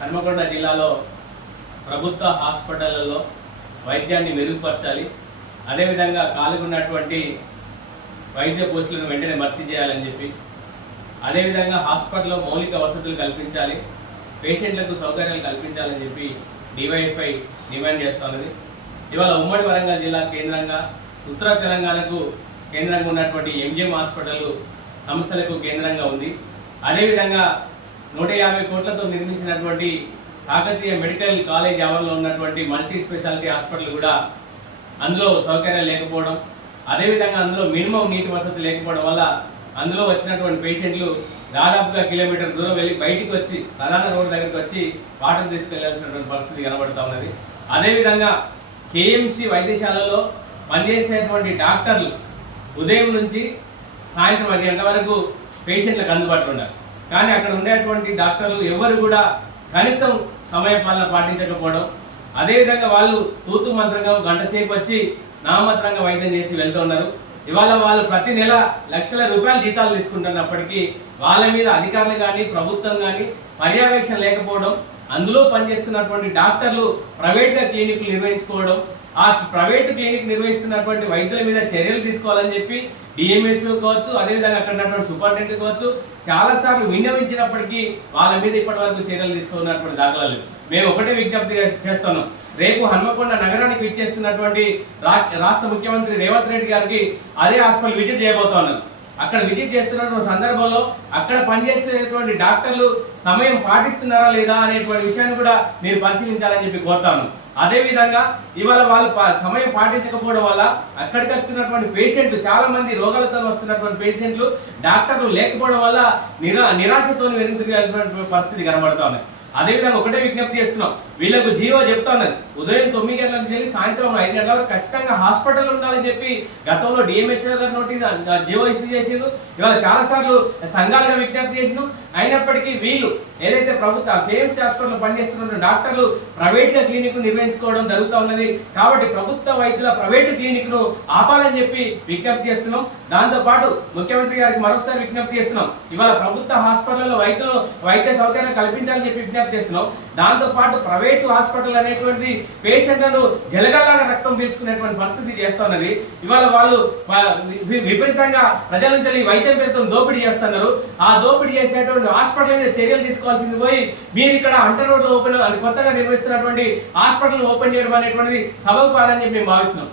హన్మకొండ జిల్లాలో ప్రభుత్వ హాస్పిటళ్లలో వైద్యాన్ని మెరుగుపరచాలి. అదేవిధంగా ఖాళీగున్నటువంటి వైద్య పోస్టులను వెంటనే భర్తీ చేయాలని చెప్పి, అదేవిధంగా హాస్పిటల్లో మౌలిక వసతులు కల్పించాలి, పేషెంట్లకు సౌకర్యాలు కల్పించాలని చెప్పి డివైఎఫ్ఐ డిమాండ్ చేస్తున్నది. ఇవాళ ఉమ్మడి వరంగల్ జిల్లా కేంద్రంగా ఉత్తర తెలంగాణకు కేంద్రంగా ఉన్నటువంటి ఎంజిఎం హాస్పిటల్ సంస్థలకు కేంద్రంగా ఉంది. అదేవిధంగా 150 కోట్లతో నిర్మించినటువంటి కాకతీయ మెడికల్ కాలేజ్ ఆవరణలో ఉన్నటువంటి మల్టీ స్పెషాలిటీ హాస్పిటల్ కూడా అందులో సౌకర్యాలు లేకపోవడం, అదేవిధంగా అందులో మినిమం నీటి వసతి లేకపోవడం వల్ల అందులో వచ్చినటువంటి పేషెంట్లు దాదాపుగా కిలోమీటర్ దూరం వెళ్ళి బయటికి వచ్చి ప్రధాన రోడ్డు దగ్గరికి వచ్చి వాటర్ తీసుకెళ్లాల్సినటువంటి పరిస్థితి కనబడుతూ ఉన్నది. అదేవిధంగా కేఎంసి వైద్యశాలలో పనిచేసేటువంటి డాక్టర్లు ఉదయం నుంచి సాయంత్రం 10 గంటల వరకు పేషెంట్లకు అందుబాటులో ఉన్నారు. కానీ అక్కడ ఉండేటువంటి డాక్టర్లు ఎవరు కూడా కనీసం సమయపాలన పాటించకపోవడం, అదేవిధంగా వాళ్ళు తూతు మంత్రంగా గంట సేపు వచ్చి నామమాత్రంగా వైద్యం చేసి వెళ్తూ ఉన్నారు. ఇవాళ వాళ్ళు ప్రతి నెల లక్షల రూపాయల జీతాలు తీసుకుంటున్నప్పటికీ వాళ్ళ మీద అధికారులు కానీ ప్రభుత్వం కానీ పర్యవేక్షణ లేకపోవడం, అందులో పనిచేస్తున్నటువంటి డాక్టర్లు ప్రైవేట్గా క్లినిక్లు నిర్వహించుకోవడం, ఆ ప్రైవేట్ క్లినిక్ నిర్వహిస్తున్నటువంటి వైద్యుల మీద చర్యలు తీసుకోవాలని చెప్పి డిఎంహెచ్ఓ కావచ్చు, అదేవిధంగా అక్కడ ఉన్నటువంటి సూపరింటెండెంట్ కావచ్చు చాలాసార్లు విన్నవించినప్పటికీ వాళ్ళ మీద ఇప్పటి వరకు చర్యలు తీసుకున్నటువంటి దాఖలాలు. మేము ఒకటే విజ్ఞప్తి చేస్తున్నాం, రేపు హన్మకొండ నగరానికి విచ్చేస్తున్నటువంటి రాష్ట్ర ముఖ్యమంత్రి రేవంత్ రెడ్డి గారికి అదే హాస్పిటల్ విజిట్ చేయబోతున్నారు. అక్కడ విజిట్ చేస్తున్నటువంటి సందర్భంలో అక్కడ పనిచేసేటువంటి డాక్టర్లు సమయం పాటిస్తున్నారా లేదా అనేటువంటి విషయాన్ని కూడా మీరు పరిశీలించాలని చెప్పి కోరుతాను. అదేవిధంగా ఇవాళ వాళ్ళు సమయం పాటించకపోవడం వల్ల అక్కడికి వచ్చినటువంటి పేషెంట్లు చాలా మంది రోగాలతో వస్తున్నటువంటి పేషెంట్లు డాక్టర్లు లేకపోవడం వల్ల నిరాశతో వెనుదిరిగేటువంటి పరిస్థితి కనబడుతూ ఉన్నాయి. అదేవిధంగా ఒకటే విజ్ఞప్తి చేస్తున్నాం, వీళ్ళకు జీవో చెప్తా ఉన్నది ఉదయం 9 గంటల నుంచి వెళ్ళి సాయంత్రం 5 గంటల వరకు ఖచ్చితంగా హాస్పిటల్ ఉండాలని చెప్పి గతంలో డిఎంహెచ్ఓ గారు నోటీస్ జీవో ఇష్యూ చేసిండ్రు. ఇవాళ చాలాసార్లు సంఘాలుగా విజ్ఞప్తి చేసినాం. అయినప్పటికీ వీళ్ళు ఏదైతే ప్రభుత్వ కేఎంసీ హాస్పిటల్లో పనిచేస్తున్న డాక్టర్లు ప్రైవేట్గా క్లినిక్ నిర్వహించుకోవడం జరుగుతూ ఉన్నది. కాబట్టి ప్రభుత్వ వైద్యుల ప్రైవేటు క్లినిక్ను ఆపాలని చెప్పి విజ్ఞప్తి చేస్తున్నాం. దాంతోపాటు ముఖ్యమంత్రి గారికి మరొకసారి విజ్ఞప్తి చేస్తున్నాం, ఇవాళ ప్రభుత్వ హాస్పిటల్లో వైద్య సౌకర్యాలు కల్పించాలని చెప్పి విజ్ఞప్తి చేస్తున్నాం. దాంతోపాటు ప్రైవేటు హాస్పిటల్ అనేటువంటి పేషెంట్లను జలగల్లాగా రక్తం పీల్చుకునేటువంటి పరిస్థితి చేస్తున్నది. ఇవాళ వాళ్ళు విపరీతంగా ప్రజల నుంచి వైద్యం పేరుతో దోపిడీ చేస్తున్నారు. ఆ దోపిడీ చేసేటువంటి హాస్పిటల్ మీద చర్యలు తీసుకోవాల్సింది పోయి మీరు ఇక్కడ అంటర్ రోడ్లు కొత్తగా నిర్వహిస్తున్నటువంటి హాస్పిటల్ ఓపెన్ చేయడం అనేటువంటిది సబబు కాదని చెప్పి మేము భావిస్తున్నాం.